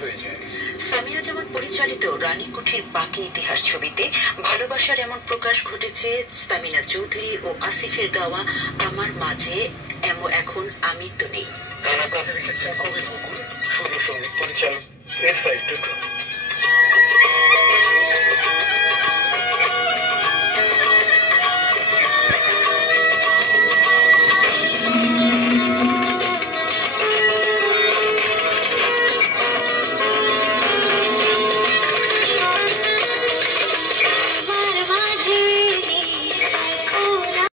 হয়ে যায়। সামিয়া জামান পরিচালিত রানী কুঠির বাকি ইতিহাস ছবিতে ভালোবাসার এমন প্রকাশ ঘটেছে সামিনা চৌধুরী ও আসিফের গাওয়া আমার মাঝে এখন আমি তো নেই। গানা কাঁধে লিখেছেন কবির বকুল, সুর সঙ্গীত পরিচালক এর সাইড টুকরো।